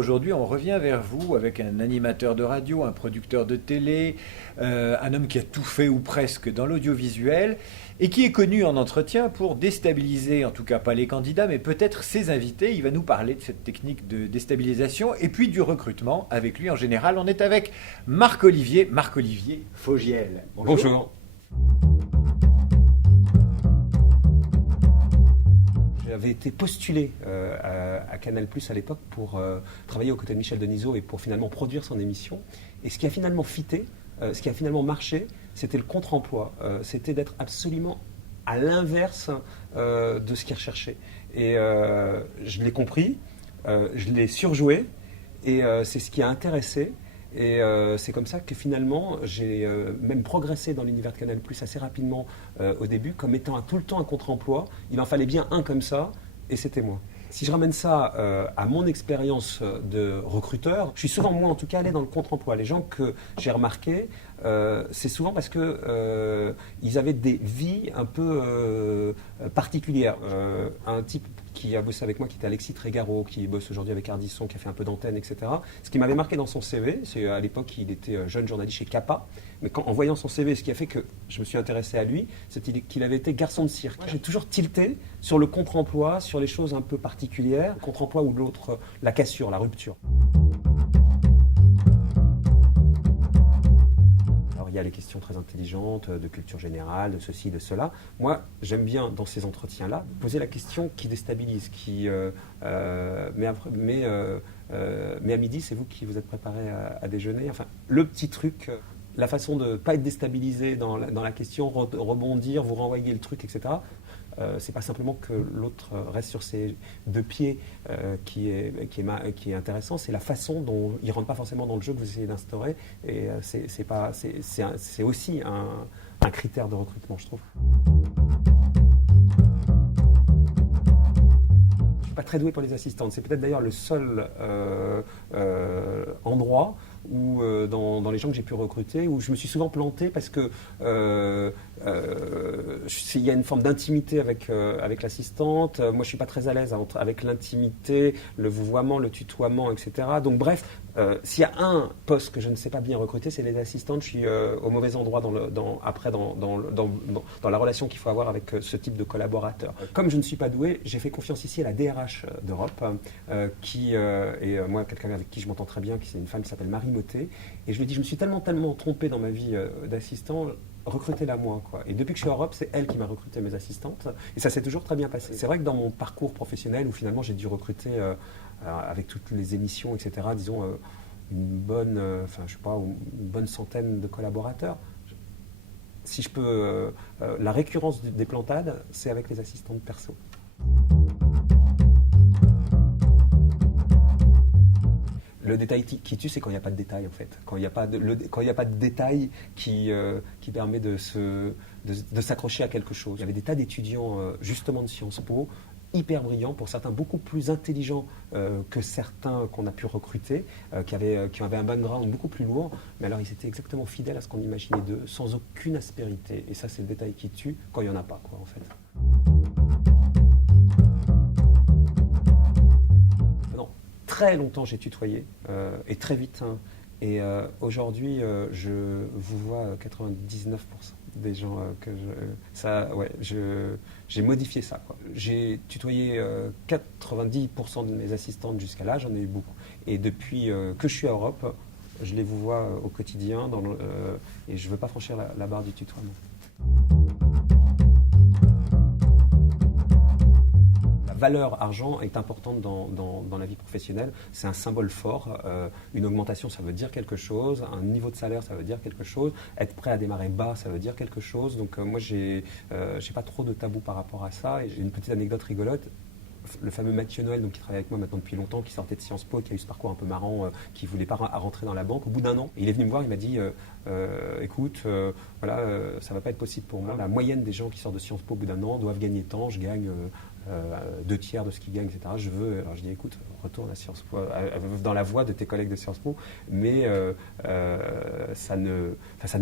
aujourd'hui, on revient vers vous avec un animateur de radio, un producteur de télé, un homme qui a tout fait ou presque dans l'audiovisuel et qui est connu en entretien pour déstabiliser, en tout cas pas les candidats, mais peut-être ses invités. Il va nous parler de cette technique de déstabilisation et puis du recrutement. Avec lui, en général, on est avec Marc-Olivier Fogiel. Bonjour. J'avais été postulé à Canal+ à l'époque pour travailler aux côtés de Michel Denisot et pour finalement produire son émission. Et ce qui a finalement fité, ce qui a finalement marché, c'était le contre-emploi. C'était d'être absolument à l'inverse de ce qu'il recherchait. Et je l'ai compris, je l'ai surjoué, et c'est ce qui a intéressé. Et c'est comme ça que finalement j'ai même progressé dans l'univers de Canal+ assez rapidement au début, comme étant tout le temps un contre-emploi. Il en fallait bien un comme ça, et c'était moi. Si je ramène ça à mon expérience de recruteur, je suis souvent, moi en tout cas, allé dans le contre-emploi. Les gens que j'ai remarqués, c'est souvent parce que ils avaient des vies un peu particulières. Un type qui a bossé avec moi, qui était Alexis Trégaro, qui bosse aujourd'hui avec Ardisson, qui a fait un peu d'antenne, etc. Ce qui m'avait marqué dans son CV, c'est à l'époque, il était jeune journaliste chez Capa, mais en voyant son CV, ce qui a fait que je me suis intéressé à lui, c'est qu'il avait été garçon de cirque. Moi, j'ai toujours tilté sur le contre-emploi, sur les choses un peu particulières, contre-emploi ou l'autre, la cassure, la rupture. Il y a les questions très intelligentes de culture générale, de ceci, de cela. Moi, j'aime bien, dans ces entretiens-là, poser la question qui déstabilise, mais à midi, c'est vous qui vous êtes préparé à déjeuner. Enfin, le petit truc, la façon de ne pas être déstabilisé dans la question, rebondir, vous renvoyer le truc, etc. C'est pas simplement que l'autre reste sur ses deux pieds qui est intéressant, c'est la façon dont il ne rentre pas forcément dans le jeu que vous essayez d'instaurer, et c'est aussi un critère de recrutement, je trouve. Je ne suis pas très doué pour les assistantes, c'est peut-être d'ailleurs le seul endroit où dans les gens que j'ai pu recruter, où je me suis souvent planté parce que il y a une forme d'intimité avec l'assistante. Moi, je ne suis pas très à l'aise avec l'intimité, le vouvoiement, le tutoiement, etc. Donc bref, s'il y a un poste que je ne sais pas bien recruter, c'est les assistantes. Je suis au mauvais endroit dans la relation qu'il faut avoir avec ce type de collaborateur. Comme je ne suis pas doué, j'ai fait confiance ici à la DRH d'Europe, et moi, quelqu'un avec qui je m'entends très bien, qui c'est une femme qui s'appelle Marie Mottet, et je lui ai dit, je me suis tellement trompé dans ma vie d'assistant, recrutez-la moi, quoi. Et depuis que je suis à Europe, c'est elle qui m'a recruté mes assistantes, et ça s'est toujours très bien passé. C'est vrai que dans mon parcours professionnel, où finalement j'ai dû recruter, avec toutes les émissions, etc., disons, une bonne centaine de collaborateurs. Si je peux, la récurrence des plantades, c'est avec les assistantes perso. Le détail qui tue, c'est quand il n'y a pas de détail, en fait. Quand il n'y a pas de détail qui permet de s'accrocher à quelque chose. Il y avait des tas d'étudiants, justement de Sciences Po, hyper brillants, pour certains beaucoup plus intelligents que certains qu'on a pu recruter, qui avaient un background beaucoup plus lourd, mais alors ils étaient exactement fidèles à ce qu'on imaginait d'eux, sans aucune aspérité. Et ça, c'est le détail qui tue quand il n'y en a pas, quoi, en fait. Très longtemps j'ai tutoyé, et très vite, hein. Et aujourd'hui je vous vois 99% des gens j'ai modifié ça, quoi. J'ai tutoyé 90% de mes assistantes jusqu'à là, j'en ai eu beaucoup. Et depuis que je suis à Europe, je les vous vois au quotidien et je ne veux pas franchir la barre du tutoiement. La valeur argent est importante dans la vie professionnelle. C'est un symbole fort. Une augmentation, ça veut dire quelque chose. Un niveau de salaire, ça veut dire quelque chose. Être prêt à démarrer bas, ça veut dire quelque chose. Donc moi, j'ai pas trop de tabou par rapport à ça. Et j'ai une petite anecdote rigolote. Le fameux Mathieu Noël, donc, qui travaille avec moi maintenant depuis longtemps, qui sortait de Sciences Po, qui a eu ce parcours un peu marrant, qui ne voulait pas rentrer dans la banque, au bout d'un an, il est venu me voir, il m'a dit écoute, ça ne va pas être possible pour moi. La moyenne des gens qui sortent de Sciences Po au bout d'un an doivent gagner tant, je gagne 2/3 de ce qu'ils gagnent, etc. Alors je dis écoute, retourne à Sciences Po, dans la voie de tes collègues de Sciences Po, mais ça ne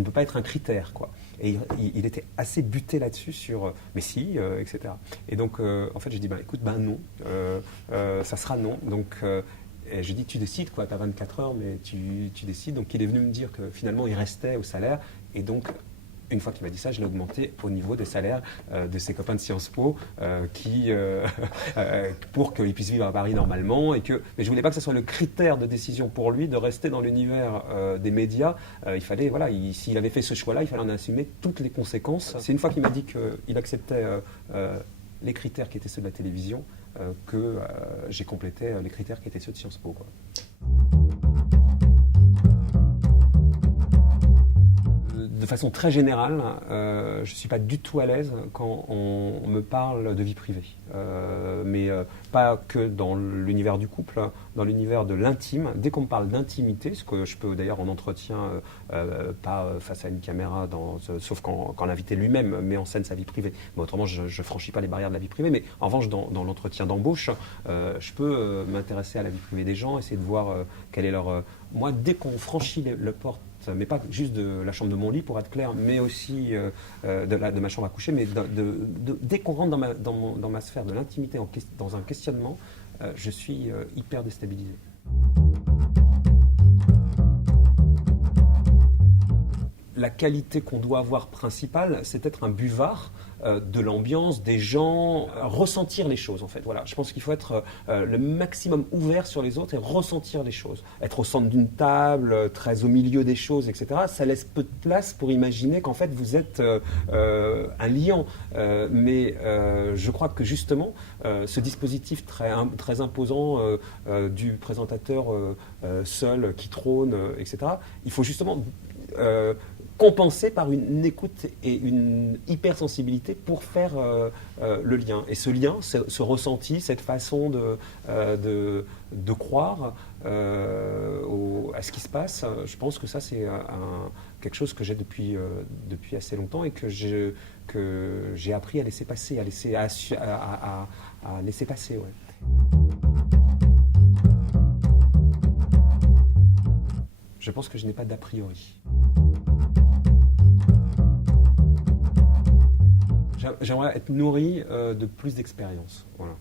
peut pas être un critère, quoi. Et il était assez buté là-dessus sur mais si, etc. Et donc en fait j'ai dit écoute, non, ça sera non. Donc Et je dis, tu décides quoi, tu as 24 heures, mais tu décides. Donc il est venu me dire que finalement il restait au salaire. Et donc, une fois qu'il m'a dit ça, je l'ai augmenté au niveau des salaires de ses copains de Sciences Po pour qu'il puisse vivre à Paris normalement. Mais je ne voulais pas que ce soit le critère de décision pour lui de rester dans l'univers des médias. Il fallait, voilà, s'il avait fait ce choix-là, il fallait en assumer toutes les conséquences. C'est une fois qu'il m'a dit qu'il acceptait les critères qui étaient ceux de la télévision que j'ai complété les critères qui étaient ceux de Sciences Po, quoi. De façon très générale, je ne suis pas du tout à l'aise quand on me parle de vie privée. Mais pas que dans l'univers du couple, dans l'univers de l'intime. Dès qu'on me parle d'intimité, ce que je peux d'ailleurs en entretien, pas face à une caméra, sauf quand l'invité lui-même met en scène sa vie privée. Mais autrement, je ne franchis pas les barrières de la vie privée. Mais en revanche, dans l'entretien d'embauche, je peux m'intéresser à la vie privée des gens, essayer de voir quelle est leur... Moi, dès qu'on franchit le porte, mais pas juste de la chambre de mon lit pour être clair, mais aussi de ma chambre à coucher, mais dès qu'on rentre dans ma sphère de l'intimité, dans un questionnement, je suis hyper déstabilisé. La qualité qu'on doit avoir principale, c'est être un buvard de l'ambiance, des gens, ressentir les choses en fait. Voilà. Je pense qu'il faut être le maximum ouvert sur les autres et ressentir les choses. Être au centre d'une table, très au milieu des choses, etc. Ça laisse peu de place pour imaginer qu'en fait vous êtes un liant. Mais je crois que justement, ce dispositif très imposant du présentateur seul qui trône, etc. Il faut justement... compensé par une écoute et une hypersensibilité pour faire le lien. Et ce lien, ce ressenti, cette façon de croire à ce qui se passe, je pense que ça, c'est quelque chose que j'ai depuis assez longtemps et que j'ai appris à laisser passer, à laisser passer. Ouais. Je pense que je n'ai pas d'a priori. J'aimerais être nourri de plus d'expérience. Voilà.